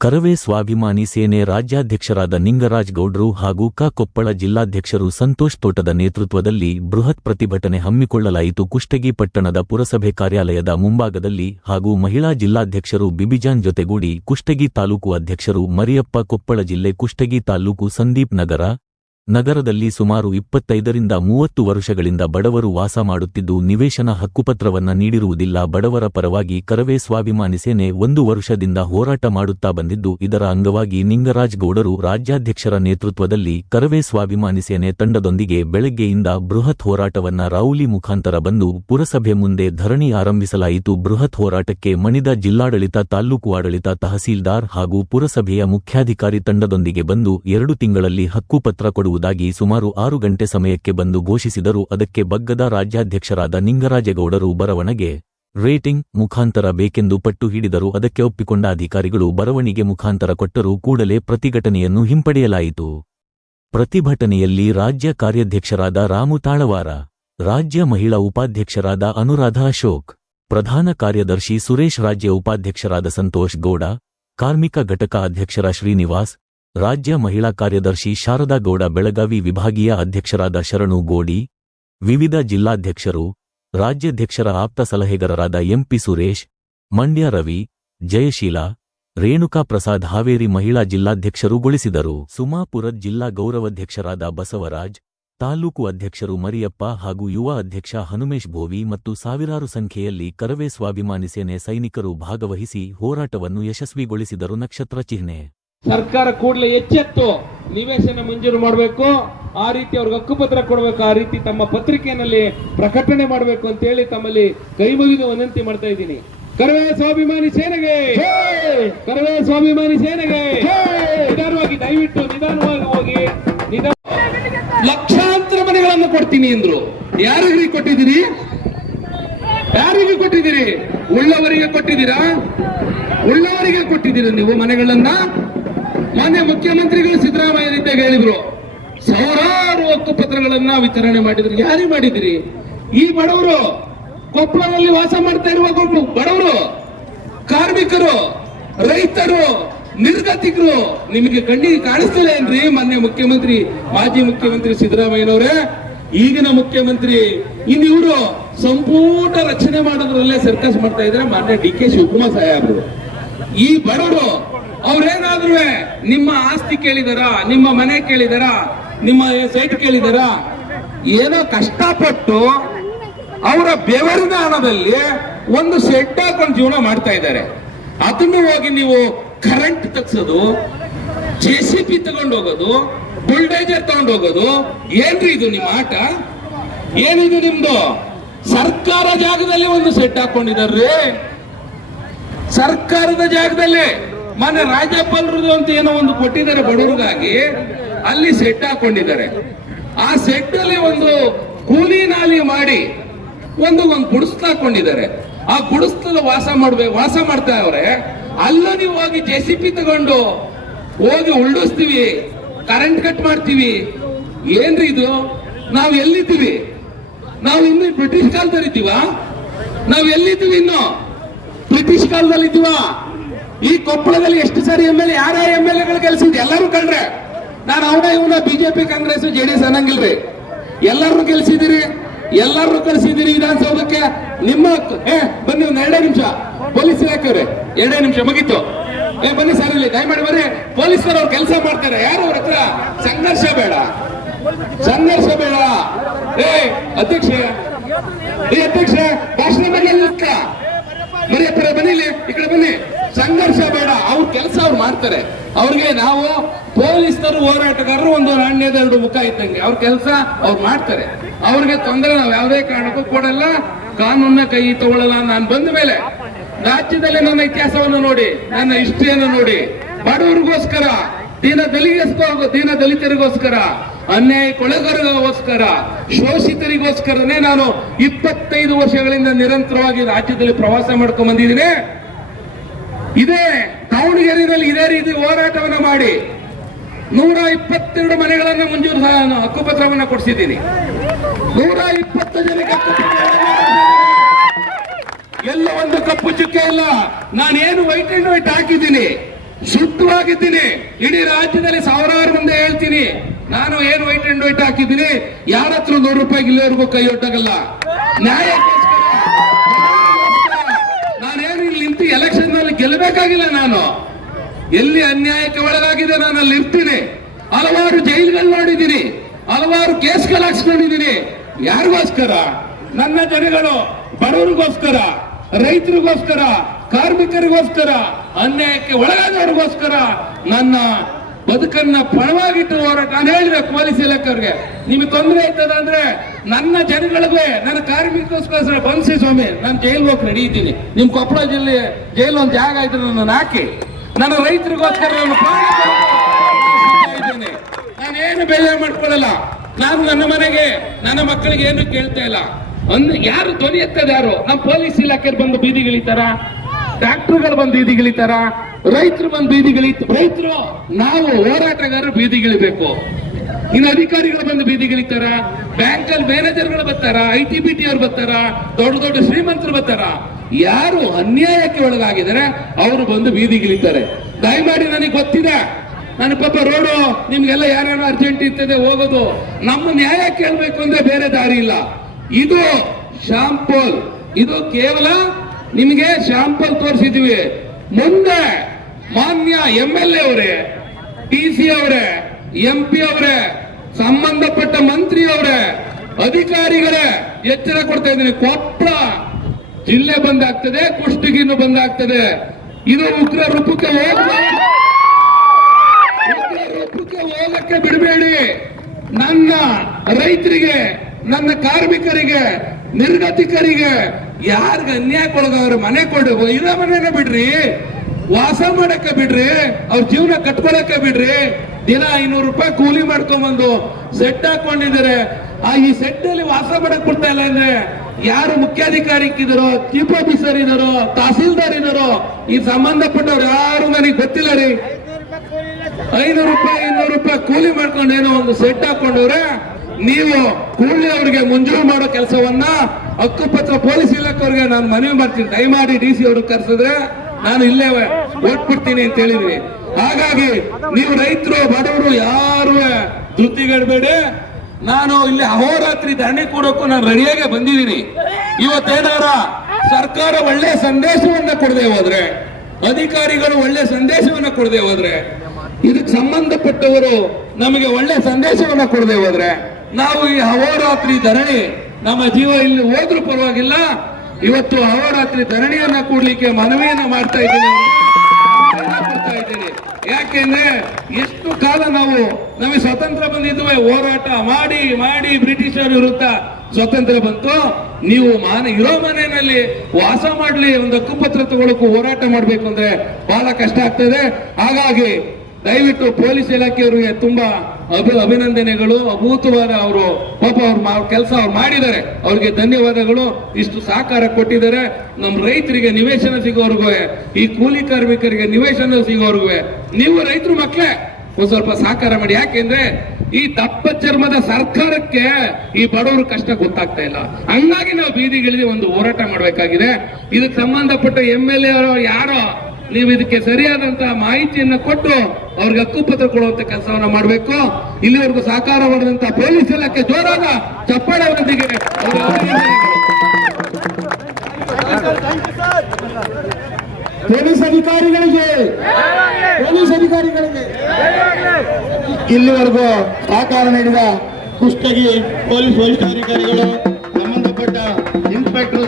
ಕರವೇ ಸ್ವಾಭಿಮಾನಿ ಸೇನೆ ರಾಜ್ಯಾಧ್ಯಕ್ಷರಾದ ನಿಂಗರಾಜ್ ಗೌಡ್ರು ಹಾಗೂ ಕೊಪ್ಪಳ ಜಿಲ್ಲಾಧ್ಯಕ್ಷರು ಸಂತೋಷ್ ತೋಟದ ನೇತೃತ್ವದಲ್ಲಿ ಬೃಹತ್ ಪ್ರತಿಭಟನೆ ಹಮ್ಮಿಕೊಳ್ಳಲಾಯಿತು. ಕುಷ್ಟಗಿ ಪಟ್ಟಣದ ಪುರಸಭೆ ಕಾರ್ಯಾಲಯದ ಮುಂಭಾಗದಲ್ಲಿ ಹಾಗೂ ಮಹಿಳಾ ಜಿಲ್ಲಾಧ್ಯಕ್ಷರು ಬಿಬಿಜಾನ್ ಜೊತೆಗೂಡಿ ಕುಷ್ಟಗಿ ತಾಲೂಕು ಅಧ್ಯಕ್ಷರು ಮರಿಯಪ್ಪ, ಕೊಪ್ಪಳ ಜಿಲ್ಲೆ ಕುಷ್ಟಗಿ ತಾಲೂಕು ಸಂದೀಪ್ ನಗರದಲ್ಲಿ ಸುಮಾರು 25ರಿಂದ 30 ವರ್ಷಗಳಿಂದ ಬಡವರು ವಾಸ ಮಾಡುತ್ತಿದ್ದು ನಿವೇಶನ ಹಕ್ಕುಪತ್ರವನ್ನ ನೀಡಿರುವುದಿಲ್ಲ. ಬಡವರ ಪರವಾಗಿ ಕರವೇ ಸ್ವಾಭಿಮಾನಿ ಸೇನೆ 1 ವರ್ಷದಿಂದ ಹೋರಾಟ ಮಾಡುತ್ತಾ ಬಂದಿದ್ದು, ಇದರ ಅಂಗವಾಗಿ ನಿಂಗರಾಜ್ ಗೌಡರು ರಾಜ್ಯಾಧ್ಯಕ್ಷರ ನೇತೃತ್ವದಲ್ಲಿ ಕರವೇ ಸ್ವಾಭಿಮಾನಿ ಸೇನೆ ತಂಡದೊಂದಿಗೆ ಬೆಳಗ್ಗೆಯಿಂದ ಬೃಹತ್ ಹೋರಾಟವನ್ನ ರೌಲಿ ಮುಖಾಂತರ ಬಂದು ಪುರಸಭೆ ಮುಂದೆ ಧರಣಿ ಆರಂಭಿಸಲಾಯಿತು. ಬೃಹತ್ ಹೋರಾಟಕ್ಕೆ ಮಣಿದ ಜಿಲ್ಲಾಡಳಿತ, ತಾಲ್ಲೂಕು ಆಡಳಿತ, ತಹಸೀಲ್ದಾರ್ ಹಾಗೂ ಪುರಸಭೆಯ ಮುಖ್ಯಾಧಿಕಾರಿ ತಂಡದೊಂದಿಗೆ ಬಂದು 2 ತಿಂಗಳಲ್ಲಿ ಹಕ್ಕುಪತ್ರ ಕೊಡುವುದಾಗಿ ಸುಮಾರು 6 ಗಂಟೆ ಸಮಯಕ್ಕೆ ಬಂದು ಘೋಷಿಸಿದರು. ಅದಕ್ಕೆ ಬಗ್ಗದ ರಾಜ್ಯಾಧ್ಯಕ್ಷರಾದ ನಿಂಗರಾಜೇಗೌಡರು ಬರವಣಿಗೆ ರೇಟಿಂಗ್ ಮುಖಾಂತರ ಬೇಕೆಂದು ಪಟ್ಟು ಹಿಡಿದರು. ಅದಕ್ಕೆ ಒಪ್ಪಿಕೊಂಡ ಅಧಿಕಾರಿಗಳು ಬರವಣಿಗೆ ಮುಖಾಂತರ ಕೊಟ್ಟರೂ ಕೂಡಲೇ ಪ್ರತಿಭಟನೆಯನ್ನು ಹಿಂಪಡೆಯಲಾಯಿತು. ಪ್ರತಿಭಟನೆಯಲ್ಲಿ ರಾಜ್ಯ ಕಾರ್ಯಾಧ್ಯಕ್ಷರಾದ ರಾಮು ತಾಳವಾರ, ರಾಜ್ಯ ಮಹಿಳಾ ಉಪಾಧ್ಯಕ್ಷರಾದ ಅನುರಾಧ ಅಶೋಕ್, ಪ್ರಧಾನ ಕಾರ್ಯದರ್ಶಿ ಸುರೇಶ್, ರಾಜ್ಯ ಉಪಾಧ್ಯಕ್ಷರಾದ ಸಂತೋಷ್ ಗೌಡ, ಕಾರ್ಮಿಕ ಘಟಕ ಅಧ್ಯಕ್ಷರ ಶ್ರೀನಿವಾಸ್, ರಾಜ್ಯ ಮಹಿಳಾ ಕಾರ್ಯದರ್ಶಿ ಶಾರದಾ ಗೌಡ, ಬೆಳಗಾವಿ ವಿಭಾಗೀಯ ಅಧ್ಯಕ್ಷರಾದ ಶರಣು ಗೋಡಿ, ವಿವಿಧ ಜಿಲ್ಲಾಧ್ಯಕ್ಷರು, ರಾಜ್ಯಾಧ್ಯಕ್ಷರ ಆಪ್ತ ಸಲಹೆಗಾರರಾದ ಎಂಪಿ ಸುರೇಶ್, ಮಂಡ್ಯ ರವಿ, ಜಯಶೀಲಾ, ರೇಣುಕಾ ಪ್ರಸಾದ್, ಹಾವೇರಿ ಮಹಿಳಾ ಜಿಲ್ಲಾಧ್ಯಕ್ಷರುಗೊಳಿಸಿದರು. ಸುಮಾಪುರದ ಜಿಲ್ಲಾ ಗೌರವಾಧ್ಯಕ್ಷರಾದ ಬಸವರಾಜ್, ತಾಲೂಕು ಅಧ್ಯಕ್ಷರು ಮರಿಯಪ್ಪ ಹಾಗೂ ಯುವ ಅಧ್ಯಕ್ಷ ಹನುಮೇಶ್ ಭೋವಿ ಮತ್ತು ಸಾವಿರಾರು ಸಂಖ್ಯೆಯಲ್ಲಿ ಕರವೇ ಸ್ವಾಭಿಮಾನಿ ಸೇನೆ ಸೈನಿಕರು ಭಾಗವಹಿಸಿ ಹೋರಾಟವನ್ನು ಯಶಸ್ವಿಗೊಳಿಸಿದರು. ನಕ್ಷತ್ರ ಚಿಹ್ನೆ ಸರ್ಕಾರ ಕೂಡಲೇ ಎಚ್ಚೆತ್ತು ನಿವೇಶನ ಮಂಜೂರು ಮಾಡಬೇಕು, ಆ ರೀತಿ ಅವ್ರಿಗೆ ಹಕ್ಕುಪತ್ರ ಕೊಡಬೇಕು, ಆ ರೀತಿ ತಮ್ಮ ಪತ್ರಿಕೆಯಲ್ಲಿ ಪ್ರಕಟಣೆ ಮಾಡಬೇಕು ಅಂತ ಹೇಳಿ ತಮ್ಮಲ್ಲಿ ಕೈ ಮುಗಿದು ವಿನಂತಿ ಮಾಡ್ತಾ ಇದ್ದೀನಿ. ಕರವೇ ಸ್ವಾಭಿಮಾನಿ ಸೇನೆಗೆ, ಕರವೇ ಸ್ವಾಭಿಮಾನಿ ಸೇನೆಗೆ. ನಿಧಾನವಾಗಿ, ದಯವಿಟ್ಟು ನಿಧಾನವಾಗಿ ಹೋಗಿ. ಲಕ್ಷಾಂತರ ಮನೆಗಳನ್ನು ಕೊಡ್ತೀನಿ ಅಂದ್ರು. ಯಾರಿಗೆ ಕೊಟ್ಟಿದ್ದೀರಿ? ಯಾರಿಗೆ ಕೊಟ್ಟಿದ್ದೀರಿ? ಉಳ್ಳವರಿಗೆ ಕೊಟ್ಟಿದ್ದೀರಾ? ಉಳ್ಳವರಿಗೆ ಕೊಟ್ಟಿದ್ದೀರಾ ನೀವು ಮನೆಗಳನ್ನ? ಮಾನ್ಯ ಮುಖ್ಯಮಂತ್ರಿಗಳು ಸಿದ್ದರಾಮಯ್ಯನಿದ್ದಾಗ ಹೇಳಿದ್ರು, ಸಾವಿರಾರು ಹಕ್ಕುಪತ್ರಗಳನ್ನ ವಿತರಣೆ ಮಾಡಿದ್ರು. ಯಾರಿಗೆ ಮಾಡಿದಿರಿ? ಈ ಬಡವರು, ಕೊಪ್ಪಳದಲ್ಲಿ ವಾಸ ಮಾಡ್ತಾ ಇರುವ ಬಡವರು, ಕಾರ್ಮಿಕರು, ರೈತರು, ನಿರ್ಗತಿಕರು ನಿಮಗೆ ಕಣ್ಣಿಗೆ ಕಾಣಿಸ್ತಿಲ್ಲ ಏನ್ರಿ? ಮಾನ್ಯ ಮುಖ್ಯಮಂತ್ರಿ, ಮಾಜಿ ಮುಖ್ಯಮಂತ್ರಿ ಸಿದ್ದರಾಮಯ್ಯನವರೇ, ಈಗಿನ ಮುಖ್ಯಮಂತ್ರಿ ಇವರು ಸಂಪೂರ್ಣ ರಕ್ಷಣೆ ಮಾಡೋದ್ರಲ್ಲೇ ಸರ್ಕಸ್ ಮಾಡ್ತಾ ಇದ್ರೆ ಮಾನ್ಯ ಡಿ.ಕೆ. ಶಿವಕುಮಾರ್ ಸಾಹೇಬರು. ಈ ಬಡವರು ಅವ್ರೇನಾದ್ರೂ ನಿಮ್ಮ ಆಸ್ತಿ ಕೇಳಿದಾರ, ನಿಮ್ಮ ಮನೆ ಕೇಳಿದಾರ, ನಿಮ್ಮ ಸೈಟ್ ಕೇಳಿದಾರ? ಏನೋ ಕಷ್ಟಪಟ್ಟು ಅವರ ಬೆವರಿನ ಹಣದಲ್ಲಿ ಒಂದು ಶೆಡ್ ಹಾಕೊಂಡು ಜೀವನ ಮಾಡ್ತಾ ಇದ್ದಾರೆ. ಅದನ್ನು ಹೋಗಿ ನೀವು ಕರೆಂಟ್ ತಗ್ಸೋದು, JCB ತಗೊಂಡು ಹೋಗೋದು, ಬುಲ್ಡೇಜರ್ ತಗೊಂಡು ಹೋಗೋದು, ಏನ್ರಿ ಇದು ನಿಮ್ಮ ಆಟ? ಏನಿದು ನಿಮ್ದು? ಸರ್ಕಾರ ಜಾಗದಲ್ಲಿ ಒಂದು ಸೆಟ್ ಹಾಕೊಂಡಿದಾರ್ರಿ. ಸರ್ಕಾರದ ಜಾಗದಲ್ಲಿ ಮಾನ್ಯ ರಾಜ್ಯಪಾಲರದು ಅಂತ ಏನೋ ಒಂದು ಕೊಟ್ಟಿದ್ದಾರೆ ಬಡವರಿಗಾಗಿ, ಅಲ್ಲಿ ಸೆಟ್ ಹಾಕೊಂಡಿದ್ದಾರೆ. ಆ ಸೆಟ್ ಅಲ್ಲಿ ಒಂದು ಕೂಲಿ ನಾಲಿ ಮಾಡಿ ಒಂದು ಗುಡಿಸ್ಲು ಹಾಕೊಂಡಿದ್ದಾರೆ. ಆ ಗುಡಿಸ್ಲಲ್ಲಿ ವಾಸ ಮಾಡ್ತಾ ಅವ್ರೆ. ಅಲ್ಲೂ ನೀವು ಹೋಗಿ JCB ತಗೊಂಡು ಹೋಗಿ ಉಳ್ಳಿಸ್ತೀವಿ, ಕರೆಂಟ್ ಕಟ್ ಮಾಡ್ತೀವಿ. ಏನ್ರಿ ಇದು? ನಾವು ಎಲ್ಲಿದ್ದೀವಿ? ನಾವು ಇನ್ನು ಬ್ರಿಟಿಷ್ ಕಾಲದಲ್ಲಿ ಇದ್ದೀವ? ನಾವು ಎಲ್ಲಿದ್ದೀವಿ? ಇನ್ನು ಬ್ರಿಟಿಷ್ ಕಾಲದಲ್ಲಿ ಇದ್ದೀವ? ಈ ಕೊಪ್ಪಳದಲ್ಲಿ ಎಷ್ಟು ಸಾರಿ MLA, ಯಾರ MLAಗಳು ಗೆಲ್ಸಿದ್ ಎಲ್ಲರೂ ಕಂಡ್ರೆ, ನಾನು ಇವನ ಬಿಜೆಪಿ, ಕಾಂಗ್ರೆಸ್, JDS ಅನ್ನಂಗಿಲ್ರಿ. ಎಲ್ಲರೂ ಗೆಲ್ಸಿದಿರಿ, ಎಲ್ಲರೂ ಕಳಿಸಿದಿರಿ ವಿಧಾನಸೌಧಕ್ಕೆ. ನಿಮ್ಮ ಬನ್ನಿ, ಒಂದು 2 ನಿಮಿಷ ಪೊಲೀಸ್ ಇಲಾಖೆಯವ್ರೆ, 2 ನಿಮಿಷ ಮುಗೀತು. ಬನ್ನಿ ಸರ್, ಇಲ್ಲಿ ದಯಮಾಡಿ ಬರ್ರಿ. ಪೊಲೀಸರು ಅವ್ರು ಕೆಲಸ ಮಾಡ್ತಾರೆ. ಯಾರು ಅವ್ರ ಹತ್ರ ಸಂಘರ್ಷ ಬೇಡ, ಸಂಘರ್ಷ ಬೇಡ. ಅಧ್ಯಕ್ಷ, ಅಧ್ಯಕ್ಷ ಭಾಷಣ ಮರಿಯಪ್ಪರ ಬನ್ನಿ, ಈ ಕಡೆ ಬನ್ನಿ. ಸಂಘರ್ಷ ಬೇಡ, ಅವ್ರ ಕೆಲಸ ಅವ್ರು ಮಾಡ್ತಾರೆ. ಅವ್ರಿಗೆ ನಾವು ಪೊಲೀಸರು, ಹೋರಾಟಗಾರರು ಒಂದು ನಾಣ್ಯದ 2 ಮುಖ ಇದ್ದಂಗೆ. ಅವ್ರ ಕೆಲಸ ಅವ್ರು ಮಾಡ್ತಾರೆ. ಅವ್ರಿಗೆ ತೊಂದರೆ ನಾವು ಯಾವುದೇ ಕಾರಣಕ್ಕೂ ಕೊಡಲ್ಲ, ಕಾನೂನ ಕೈ ತಗೊಳ್ಳಲ್ಲ. ನಾನು ಬಂದ ಮೇಲೆ ರಾಜ್ಯದಲ್ಲಿ ನನ್ನ ಇತಿಹಾಸವನ್ನು ನೋಡಿ, ನನ್ನ ಹಿಸ್ಟ್ರಿಯನ್ನು ನೋಡಿ, ಬಡವರಿಗೋಸ್ಕರ, ದೀನ ದಲಿತರಿಗೋಸ್ಕರ, ಅನ್ಯಾಯಕ್ಕೊಳಗಾರರಿಗೋಸ್ಕರ, ಶೋಷಿತರಿಗೋಸ್ಕರನೇ ನಾನು 25 ವರ್ಷಗಳಿಂದ ನಿರಂತರವಾಗಿ ರಾಜ್ಯದಲ್ಲಿ ಪ್ರವಾಸ ಮಾಡ್ಕೊಂಡ್ ಬಂದಿದ್ದೀನಿ. ಇದೇ ದಾವಣಗೆರೆಯಲ್ಲಿ ಇದೇ ರೀತಿ ಹೋರಾಟವನ್ನ ಮಾಡಿ 122 ಮನೆಗಳನ್ನ ಮಂಜೂರು ಹಕ್ಕುಪತ್ರವನ್ನ ಕೊಡಿಸಿದ್ದೀನಿ. 120 ಜನಕ್ಕೆ ಎಲ್ಲ ಒಂದು ಕಪ್ಪು ಚುಕ್ಕೆ ಇಲ್ಲ. ನಾನೇನು ವೈಟ್ ಅಂಡ್ ವೈಟ್ ಹಾಕಿದ್ದೀನಿ, ಶುದ್ಧವಾಗಿದ್ದೀನಿ. ಇಡೀ ರಾಜ್ಯದಲ್ಲಿ ಸಾವಿರಾರು ಮಂದಿ ಹೇಳ್ತೀನಿ, ನಾನು ಏನು ವೈಟ್ ಅಂಡ್ ವೈಟ್ ಹಾಕಿದ್ದೀನಿ, ಯಾರ ಹತ್ರ 100 ರೂಪಾಯಿ ಇಲ್ಲಿವರೆಗೂ ಕೈ ಒಟ್ಟಾಗಲ್ಲ. ನ್ಯಾಯಕ್ಕೋಸ್ಕರ ನಾನೇನು ಇಲ್ಲಿ ನಿಂತು ಎಲೆಕ್ಷನ್ ನಲ್ಲಿ ಗೆಲ್ಲಬೇಕಾಗಿಲ್ಲ. ನಾನು ಎಲ್ಲಿ ಅನ್ಯಾಯಕ್ಕೆ ಒಳಗಾಗಿದೆ ನಾನು ಅಲ್ಲಿ ಇರ್ತೀನಿ. ಹಲವಾರು ಜೈಲುಗಳು ನೋಡಿದ್ದೀನಿ, ಹಲವಾರು ಕೇಸ್ಗಳು ಹಾಕ್ಸ್ಕೊಂಡಿದ್ದೀನಿ. ಯಾರಿಗೋಸ್ಕರ? ನನ್ನ ಜನಗಳು, ಬಡವರಿಗೋಸ್ಕರ, ರೈತರಿಗೋಸ್ಕರ, ಕಾರ್ಮಿಕರಿಗೋಸ್ಕರ, ಅನ್ಯಾಯಕ್ಕೆ ಒಳಗಾದವರಿಗೋಸ್ಕರ ನನ್ನ ಬದುಕನ್ನ ಪಣವಾಗಿಟ್ಟು ಹೋರಾಟ. ನಾನು ಹೇಳಿದೆ ಪೊಲೀಸ್ ಇಲಾಖೆಯವ್ರಿಗೆ, ನಿಮಗೆ ತೊಂದರೆ ಆಯ್ತದ ಅಂದ್ರೆ ನನ್ನ ಜನಗಳಿಗೆ, ನನ್ನ ಕಾರ್ಮಿಕರಿಗೋಸ್ಕರ ಬಂದಿಸಿ ಸ್ವಾಮಿ, ನಾನು ಜೈಲ್ಗೆ ಹೋಗಿ ರೆಡಿ ಇದ್ದೀನಿ. ನಿಮ್ ಕೊಪ್ಪಳ ಜಿಲ್ಲೆ ಜೈಲು ಒಂದು ಜಾಗ ಇದ್ರೆ ನನ್ನ ಹಾಕಿ. ನನ್ನ ರೈತರಿಗೋಸ್ಕರ ನಾನು ಇದ್ದೀನಿ. ನಾನೇನು ಬೇಜಾರು ಮಾಡ್ಕೊಳ್ಳಲ್ಲ. ನಾನು ನನ್ನ ಮನೆಗೆ, ನನ್ನ ಮಕ್ಕಳಿಗೆ ಏನು ಕೇಳ್ತಾ ಇಲ್ಲ. ಯಾರು ಧ್ವನಿ ಎತ್ತದ? ಯಾರು? ನಮ್ಮ ಪೊಲೀಸ್ ಇಲಾಖೆ ಬಂದು ಬೀದಿಗಿಳಿತಾರ, ಡಾಕ್ಟರ್ಗಳು ಬಂದು ಬೀದಿಗಿಳಿತಾರ, ರೈತರು ಬಂದು ರೈತರು ನಾವು ಹೋರಾಟಗಾರರು ಬೀದಿಗಿಳಿಬೇಕು. ಇನ್ನು ಅಧಿಕಾರಿಗಳು ಬಂದು ಬೀದಿಗಿಳಿತಾರ, ಬ್ಯಾಂಕಲ್ಲಿ ಮ್ಯಾನೇಜರ್ಗಳು ಬರ್ತಾರ, ITBT ಅವ್ರು ಬರ್ತಾರ, ದೊಡ್ಡ ದೊಡ್ಡ ಶ್ರೀಮಂತರು ಬರ್ತಾರ. ಯಾರು ಅನ್ಯಾಯಕ್ಕೆ ಒಳಗಾಗಿದ್ದಾರೆ ಅವರು ಬಂದು ಬೀದಿಗಿಳಿತಾರೆ. ದಯಮಾಡಿ ನನಗೆ ಗೊತ್ತಿದೆ, ನನ್ನ ಪಾಪ ರೋಡು ನಿಮ್ಗೆಲ್ಲ ಯಾರ್ಯಾರು ಅರ್ಜೆಂಟ್ ಇರ್ತದೆ ಹೋಗೋದು. ನಮ್ಮ ನ್ಯಾಯ ಕೇಳಬೇಕು ಅಂದ್ರೆ ಬೇರೆ ದಾರಿ ಇಲ್ಲ. ಇದು ಶಾಂಪಲ್, ಇದು ಕೇವಲ ನಿಮಗೆ ಶಾಂಪಲ್ ತೋರಿಸಿದ್ವಿ. ಮುಂದೆ ಮಾನ್ಯ MLA ಅವರೇ, DC ಅವರೇ, MP ಅವರೇ, ಸಂಬಂಧಪಟ್ಟ ಮಂತ್ರಿ ಅವರೇ, ಅಧಿಕಾರಿಗಳೇ ಎಚ್ಚರ ಕೊಡ್ತಾ ಇದ್ದೀನಿ. ಕೊಪ್ಪಳ ಜಿಲ್ಲೆ ಬಂದಾಗ್ತದೆ, ಕುಷ್ಟಗಿನ್ನು ಬಂದಾಗ್ತದೆ. ಇದು ಉಗ್ರ ರೂಪಕ್ಕೆ ಹೋಗಕ್ಕೆ ಬಿಡಬೇಡಿ. ನನ್ನ ರೈತರಿಗೆ, ನನ್ನ ಕಾರ್ಮಿಕರಿಗೆ, ನಿರ್ಗತಿಕರಿಗೆ, ಯಾರಿಗ ಅನ್ಯಾಯಕ್ಕೊಳಗವ್ರ ಮನೆ ಕೊಡು, ಇರೋ ಮನೆನ ಬಿಡ್ರಿ, ವಾಸ ಮಾಡಕ್ಕೆ ಬಿಡ್ರಿ, ಅವ್ರ ಜೀವನ ಕಟ್ಕೊಳಕ್ಕೆ ಬಿಡ್ರಿ. ದಿನ 500 ರೂಪಾಯಿ ಕೂಲಿ ಮಾಡ್ಕೊಂಡ್ಬಂದು ಸೆಟ್ ಹಾಕೊಂಡಿದ್ದಾರೆ. ಈ ಸೆಟ್ ಅಲ್ಲಿ ವಾಸ ಮಾಡಕ್ ಕೊಡ್ತಾ ಇಲ್ಲ ಅಂದ್ರೆ ಯಾರು ಮುಖ್ಯಾಧಿಕಾರಿ ಇದ್ದಾರೋ, ಚೀಫ್ ಆಫೀಸರ್ ಇದ್ದಾರೋ, ತಹಸೀಲ್ದಾರ್ ಇದ್ದಾರೋ, ಈ ಸಂಬಂಧಪಟ್ಟವ್ರು ಯಾರು ನನಗೆ ಗೊತ್ತಿಲ್ಲ ರೀ. 500 ರೂಪಾಯಿ 200 ರೂಪಾಯಿ ಕೂಲಿ ಮಾಡ್ಕೊಂಡು ಏನೋ ಒಂದು ಸೆಟ್ ಹಾಕೊಂಡವ್ರೆ. ನೀವು ಕೂಲಿ ಅವರಿಗೆ ಮಂಜೂರು ಮಾಡೋ ಕೆಲಸವನ್ನ ಹಕ್ಕುಪತ್ರ ಪೊಲೀಸ್ ಇಲಾಖೆಯವ್ರಿಗೆ ನಾನು ಮನವಿ ಮಾಡ್ತೀನಿ. ದಯಮಾಡಿ DC ಅವ್ರಿಗೆ ಕರೆಸಿದ್ರೆ ನಾನು ಇಲ್ಲೇ ಓಟ್ಬಿಡ್ತೀನಿ ಅಂತ ಹೇಳಿದ್ವಿ. ಹಾಗಾಗಿ ನೀವು ರೈತರು, ಬಡವರು ಯಾರು ಧೃತಿಗೆಡಬೇಡಿ. ನಾನು ಇಲ್ಲಿ ಅಹೋರಾತ್ರಿ ಧರಣಿ ಕೊಡೋಕ್ಕೂ ನಾನು ರೆಡಿಯಾಗಿ ಬಂದಿದ್ದೀನಿ. ಇವತ್ತೇನಾರ ಸರ್ಕಾರ ಒಳ್ಳೆ ಸಂದೇಶವನ್ನ ಕೊಡದೆ ಹೋದ್ರೆ, ಅಧಿಕಾರಿಗಳು ಒಳ್ಳೆ ಸಂದೇಶವನ್ನ ಕೊಡದೆ ಹೋದ್ರೆ, ಇದಕ್ಕೆ ಸಂಬಂಧಪಟ್ಟವರು ನಮಗೆ ಒಳ್ಳೆ ಸಂದೇಶವನ್ನ ಕೊಡದೆ ಹೋದ್ರೆ, ನಾವು ಈ ಅಹೋರಾತ್ರಿ ಧರಣಿ ನಮ್ಮ ಜೀವ ಇಲ್ಲಿ ಹೋದ್ರೂ ಪರವಾಗಿಲ್ಲ, ಇವತ್ತು ಅಹೋರಾತ್ರಿ ಧರಣಿಯನ್ನ ಕೂಡ್ಲಿಕ್ಕೆ ಮನವಿಯನ್ನ ಮಾಡ್ತಾ ಇದ್ದೀನಿ. ಯಾಕೆಂದ್ರೆ ಎಷ್ಟು ಕಾಲ ನಮಗೆ ಸ್ವತಂತ್ರ ಬಂದಿದ್ವಿ, ಹೋರಾಟ ಮಾಡಿ ಮಾಡಿ ಬ್ರಿಟಿಷರ ವಿರುದ್ಧ ಸ್ವತಂತ್ರ ಬಂತು. ನೀವು ಇರೋ ಮನೆಯಲ್ಲಿ ವಾಸ ಮಾಡ್ಲಿ, ಒಂದು ಹಕ್ಕುಪತ್ರ ತಗೊಳಕ್ಕೂ ಹೋರಾಟ ಮಾಡ್ಬೇಕು ಅಂದ್ರೆ ಬಹಳ ಕಷ್ಟ ಆಗ್ತದೆ. ಹಾಗಾಗಿ ದಯವಿಟ್ಟು ಪೊಲೀಸ್ ಇಲಾಖೆಯವರಿಗೆ ತುಂಬಾ ಅಭಿನಂದನೆಗಳು. ಅಭೂತವಾದ ಅವರು ಪಾಪ ಅವ್ರ ಕೆಲಸ ಅವ್ರು ಮಾಡಿದ್ದಾರೆ, ಅವ್ರಿಗೆ ಧನ್ಯವಾದಗಳು. ಇಷ್ಟು ಸಹಕಾರ ಕೊಟ್ಟಿದ್ದಾರೆ. ನಮ್ಮ ರೈತರಿಗೆ ನಿವೇಶನ ಸಿಗೋರ್ಗು, ಈ ಕೂಲಿ ಕಾರ್ಮಿಕರಿಗೆ ನಿವೇಶನ ಸಿಗೋರ್ಗು ನೀವು ರೈತರು ಮಕ್ಕಳೇ ಒಂದ್ ಸ್ವಲ್ಪ ಸಹಕಾರ ಮಾಡಿ. ಯಾಕೆಂದ್ರೆ ಈ ದಪ್ಪ ಚರ್ಮದ ಸರ್ಕಾರಕ್ಕೆ ಈ ಬಡವರು ಕಷ್ಟ ಗೊತ್ತಾಗ್ತಾ ಇಲ್ಲ. ಹಂಗಾಗಿ ನಾವು ಬೀದಿಗಿಳಿದು ಒಂದು ಹೋರಾಟ ಮಾಡಬೇಕಾಗಿದೆ. ಇದಕ್ಕೆ ಸಂಬಂಧಪಟ್ಟ MLA ಯಾರೋ ನೀವು ಇದಕ್ಕೆ ಸರಿಯಾದಂತಹ ಮಾಹಿತಿಯನ್ನ ಕೊಟ್ಟು ಅವ್ರಿಗೆ ಹಕ್ಕುಪತ್ರ ಕೊಡುವಂತ ಕೆಲಸವನ್ನ ಮಾಡಬೇಕು. ಇಲ್ಲಿವರೆಗೂ ಸಹಕಾರ ಮಾಡಿದಂತ ಪೊಲೀಸ್ ಇಲಾಖೆ ಜೋರಾದ ಚಪ್ಪಾಳೆಯೊಂದಿಗೆ ಪೊಲೀಸ್ ಅಧಿಕಾರಿಗಳಿಗೆ ಇಲ್ಲಿವರೆಗೂ ಸಹಕಾರ ನೀಡಿದ ಕುಷ್ಟಗಿ ಪೊಲೀಸ್ ವರಿಷ್ಠಾಧಿಕಾರಿಗಳು, ಸಂಬಂಧಪಟ್ಟ ಇನ್ಸ್ಪೆಕ್ಟರ್